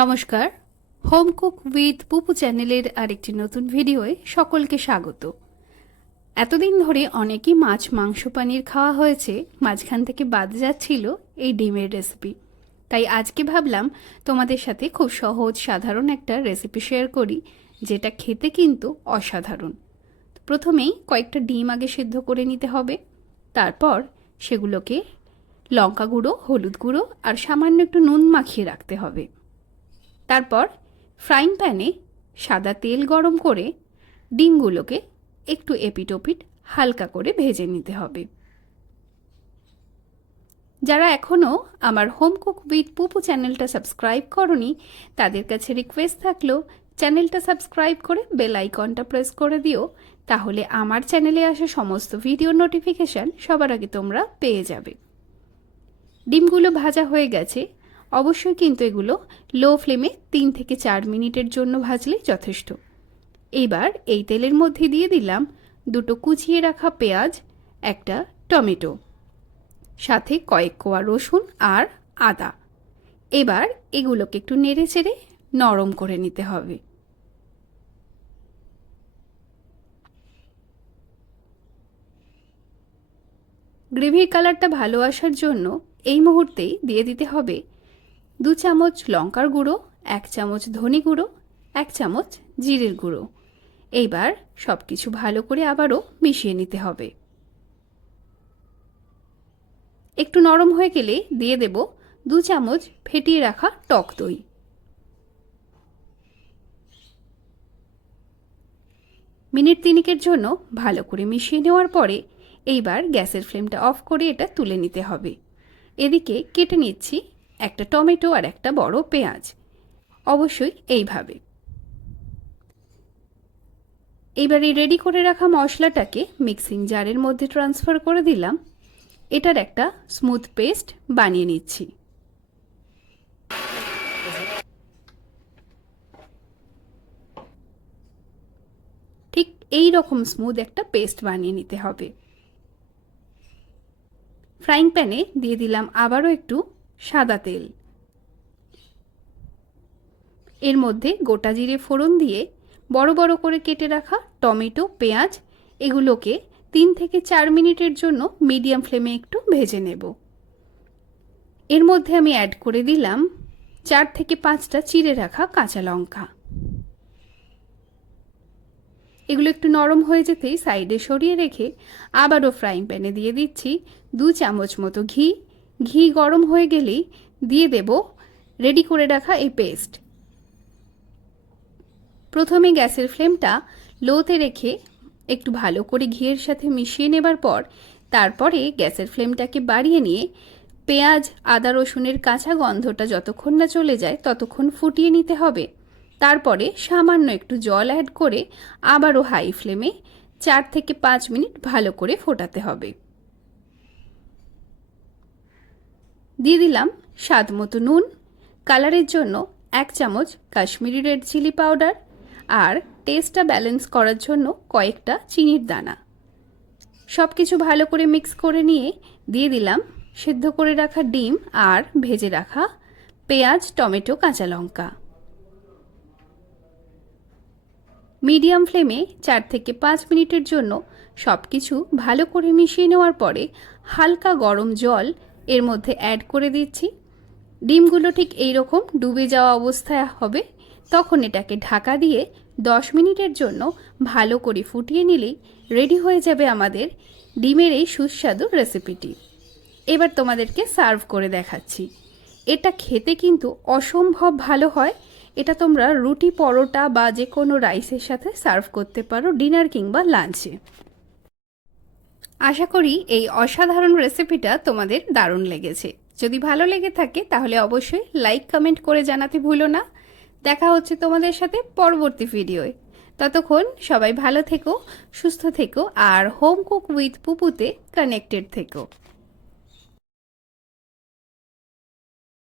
নমস্কার, home cook with পুপু চ্যানেলের আরেকটি নতুন ভিডিওয়ে সকলকে স্বাগত। এতদিন ধরে অনেকই মাছ মাংস পানির খাওয়া হয়েছে, মাঝখান থেকে বাদ যাচ্ছিল এই ডিমের রেসিপি। তাই আজকে ভাবলাম তোমাদের সাথে খুব সহজ সাধারণ একটা রেসিপি শেয়ার করি, যেটা খেতে কিন্তু অসাধারণ। প্রথমেই কয়েকটা ডিম আগে সেদ্ধ করে নিতে হবে। তারপর সেগুলোকে লঙ্কা গুঁড়ো, হলুদ গুঁড়ো আর সামান্য একটু নুন মাখিয়ে রাখতে হবে। তারপর ফ্রাইং প্যানে সাদা তেল গরম করে ডিমগুলোকে একটু এপিট ওপিট হালকা করে ভেজে নিতে হবে। যারা এখনও আমার হোম কুক উইথ পুপু চ্যানেলটা সাবস্ক্রাইব করনি, তাদের কাছে রিকোয়েস্ট থাকলো চ্যানেলটা সাবস্ক্রাইব করে বেল আইকনটা প্রেস করে দিও, তাহলে আমার চ্যানেলে আসা সমস্ত ভিডিও নোটিফিকেশান সবার আগে তোমরা পেয়ে যাবে। ডিমগুলো ভাজা হয়ে গেছে। অবশ্যই কিন্তু এগুলো লো ফ্লেমে 3 থেকে 4 মিনিটের জন্য ভাজলেই যথেষ্ট। এইবার এই তেলের মধ্যে দিয়ে দিলাম দুটো কুচিয়ে রাখা পেঁয়াজ, একটা টমেটো, সাথে কয়েক কোয়া রসুন আর আদা। এবার এগুলোকে একটু নেড়ে চেড়ে নরম করে নিতে হবে। গ্রেভির কালারটা ভালো আসার জন্য এই মুহূর্তেই দিয়ে দিতে হবে 2 চামচ লঙ্কার গুঁড়ো, 1 চামচ ধনে গুঁড়ো, 1 চামচ জিরের গুঁড়ো। এইবার সব কিছু ভালো করে আবারও মিশিয়ে নিতে হবে। একটু নরম হয়ে গেলে দিয়ে দেব 2 চামচ ফেটিয়ে রাখা টক দই। মিনিট 3 জন্য ভালো করে মিশিয়ে নেওয়ার পরে এইবার গ্যাসের ফ্লেমটা অফ করে এটা তুলে নিতে হবে। এদিকে কেটে নিচ্ছি একটা টমেটো আর একটা বড় পেঁয়াজ, অবশ্যই এইভাবে। এইবারে রেডি করে রাখা মশলাটাকে মিক্সিং জারের মধ্যে ট্রান্সফার করে দিলাম। এটার একটা স্মুথ পেস্ট বানিয়ে নিচ্ছি। ঠিক এই রকম স্মুথ একটা পেস্ট বানিয়ে নিতে হবে। ফ্রাইং প্যানে দিয়ে দিলাম আবারও একটু সাদা তেল। এর মধ্যে গোটা জিরে ফোড়ন দিয়ে বড় বড় করে কেটে রাখা টমেটো, পেঁয়াজ এগুলোকে 3 থেকে 4 মিনিটের জন্য মিডিয়াম ফ্লেমে একটু ভেজে নেব। এর মধ্যে আমি অ্যাড করে দিলাম 4 থেকে 5টা চিড়ে রাখা কাঁচা লঙ্কা। এগুলো একটু নরম হয়ে যেতেই সাইডে সরিয়ে রেখে আবারও ফ্রাইং প্যানে দিয়ে দিচ্ছি 2 চামচ মতো ঘি। ঘি গরম হয়ে গেলেই দিয়ে দেব রেডি করে রাখা এই পেস্ট। প্রথমে গ্যাসের ফ্লেমটা লোতে রেখে একটু ভালো করে ঘিয়ের সাথে মিশিয়ে নেবার পর তারপরে গ্যাসের ফ্লেমটাকে বাড়িয়ে নিয়ে পেঁয়াজ, আদা, রসুনের কাঁচা গন্ধটা যতক্ষণ না চলে যায় ততক্ষণ ফুটিয়ে নিতে হবে। তারপরে সামান্য একটু জল অ্যাড করে আবারও হাই ফ্লেমে 4 থেকে 5 মিনিট ভালো করে ফোটাতে হবে। দিয়ে দিলাম স্বাদ মতো নুন, কালারের জন্য 1 চামচ কাশ্মীরি রেড চিলি পাউডার আর টেস্টটা ব্যালেন্স করার জন্য কয়েকটা চিনির দানা। সব কিছু ভালো করে মিক্স করে নিয়ে দিয়ে দিলাম সেদ্ধ করে রাখা ডিম আর ভেজে রাখা পেঁয়াজ, টমেটো, কাঁচা লঙ্কা। মিডিয়াম ফ্লেমে 4 থেকে 5 মিনিটের জন্য সব কিছু ভালো করে মিশিয়ে নেওয়ার পরে হালকা গরম জল এর মধ্যে অ্যাড করে দিচ্ছি। ডিমগুলো ঠিক এই রকম ডুবে যাওয়া অবস্থায় হবে, তখন এটাকে ঢাকা দিয়ে 10 মিনিটের জন্য ভালো করে ফুটিয়ে নিলেই রেডি হয়ে যাবে আমাদের ডিমের এই সুস্বাদু রেসিপিটি। এবার তোমাদেরকে সার্ভ করে দেখাচ্ছি। এটা খেতে কিন্তু অসম্ভব ভালো হয়। এটা তোমরা রুটি, পরোটা বা যে কোনো রাইসের সাথে সার্ভ করতে পারো ডিনার কিংবা লাঞ্চে। আশা করি এই অসাধারণ রেসিপিটা তোমাদের দারুণ লেগেছে। যদি ভালো লেগে থাকে তাহলে অবশ্যই লাইক, কমেন্ট করে জানাতে ভুলো না। দেখা হচ্ছে তোমাদের সাথে পরবর্তী ভিডিওয়। ততক্ষণ সবাই ভালো থেকো, সুস্থ থেকো আর হোম কুক উইথ পুপুতে কানেক্টেড থেকো।